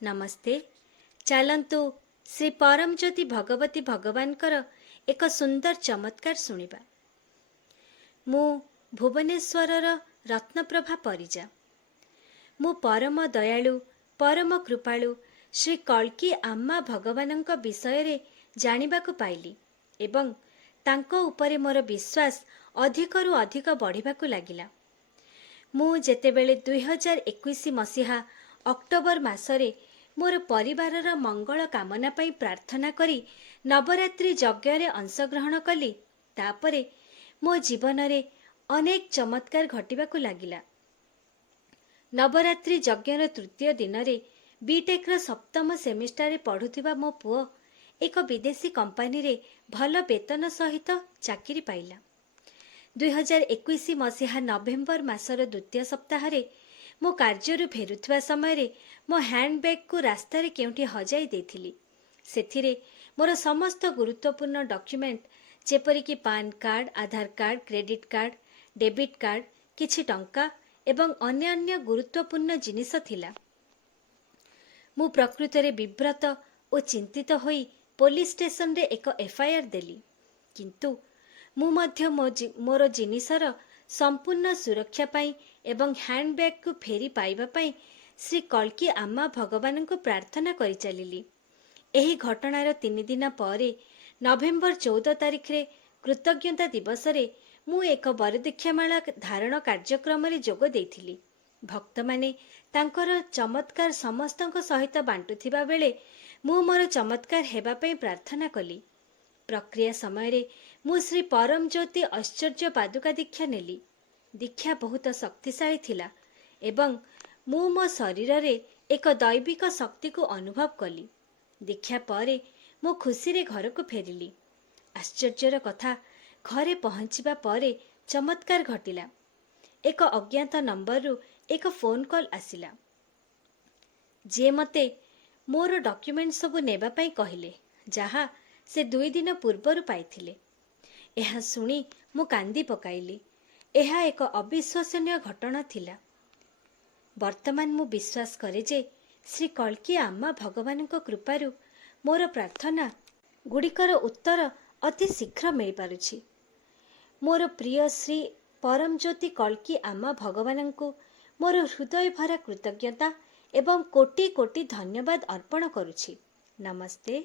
नमस्ते। चलतु श्री परमज्योति भगवती भगवानकर एक सुंदर चमत्कार शुणिबा। मु भुवनेश्वरर रत्नप्रभा परिजा। मु परम दयालु परम कृपालु श्री कल्की आम्मा भगवानଙ୍କ विषय जानिबाकु पाइली एवं तांको उपरे मोर विश्वास अधिकरु अधिक बढ़िबाकु लागिला। मु जेतेबेले 2021 मसीहा अक्टोबर मासरे मोर परिवारर मंगल कामना पई प्रार्थना करी नवरात्रि यज्ञ अंशग्रहण कली, तापरे मो जीवन रे अनेक चमत्कार घटिबाकु लागिला। नवरात्रि यज्ञर तृतीय दिन रे बीटेक र सप्तम सेमिस्टर पढ़ुथिबा मो पुओ एक विदेशी कंपनी रे भल वेतन सहित चाकरी पाइला। 2021 मसीहा नवेम्बर मासर द्वितीय सप्ताह रे मो कार्य फेरुवा समय मो हैंडबैग को रास्तार केउठी हजाई देथिली। सेथिरे मोर समस्त गुरुत्वपूर्ण डॉक्यूमेंट जेपरिक PAN card, Aadhaar card, credit card, debit card, किछि टंका एवं अन्य अन्य गुरुत्वपूर्ण जिनिस थिला। मु प्रकृत रे विव्रत और चिंतित होई पुलिस स्टेशन रे एक एफआईआर देली, किंतु मु मध्य मोर जिनिसर संपूर्ण सुरक्षा पाई एवं हैंडबैग को फेरी पाइबा पाई श्री कल्की आम्मा भगवान को प्रार्थना करि चलिली। एही घटनार 3 दिन परे नवेम्बर 14 तारिख रे कृतज्ञता दिवस रे मु एक वरदीक्षामाला धारण कार्यक्रम रे जोग देइथिली। भक्त माने तांकर चमत्कार समस्तक सहित बांटुथिबा बेले मु मोर चमत्कार हेबा पई प्रार्थना कली। प्रक्रिया समय रे मु श्री परम ज्योति आश्चर्य पादुका दीक्षा नेली। दीक्षा बहुत शक्तिशाली थिला एवं मु मो शरीर रे एक दैविक शक्ति को अनुभव कली। दीक्षा परे मु खुशी रे घर को फेरिली। आश्चर्यर कथा, घरे पहुंचीबा परे चमत्कार घटिला। एक अज्ञात नंबर रु एक फोन कॉल आसिला, जे मते मोर डॉक्यूमेंट सब नेबा पई कहिले, जहा से 2 दिन पूर्वरु पाइथिले। एहा सुनी मु कांदी पकाइली। एहा एक अविश्वसनीय घटना थिला। वर्तमान मु विश्वास करे जे श्री कल्की आम्मा भगवान कृपारु मोर प्रार्थना गुड़िकर उत्तर अति शीघ्र मिल पारुछि। मोर प्रिय श्री परम ज्योति कल्की आम्मा भगवान को मोर हृदय भरा कृतज्ञता एवं कोटि कोटि धन्यवाद अर्पण करुछि। नमस्ते।